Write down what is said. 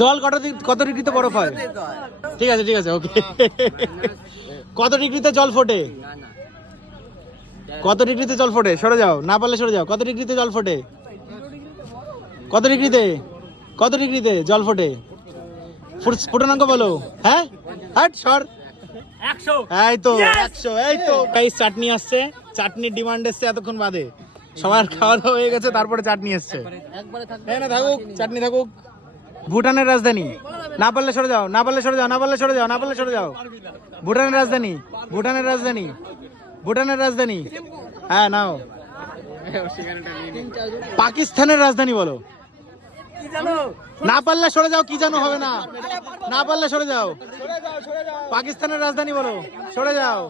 জল কত ডিগ্রিতে বরফ হয়? ঠিক আছে ওকে। কত ডিগ্রিতে জল ফোটে? কত ডিগ্রিতে জল ফোটে? সরে যাও, না পারলে সরে যাও। কত ডিগ্রিতে জল ফোটে? কত ডিগ্রিতে জল ফোটে? ফুটানাঙ্ক বলো। হ্যাঁ হাট সর। 100। এই তো 100। এই তো গাইস, চাটনি আসছে, চাটনির ডিমান্ড এসছে এতক্ষণ বাদে। সবার খাওয়া দাওয়া হয়ে গেছে, তারপরে চাটনি এসছে। হ্যাঁ না থাকুক, চাটনি থাকুক। ভুটানের রাজধানী? না পারলে সরে যাও, না পারলে সরে যাও, না পারলে সরে যাও, না পারলে সরে যাও। ভুটানের রাজধানী? ভুটানের রাজধানী? হ্যাঁ নাও। পাকিস্তানের রাজধানী বলো। না পারলে সরে যাও, কি জানো হবে না। না পারলে সরে যাও। পাকিস্তানের রাজধানী বলো। সরে যাও।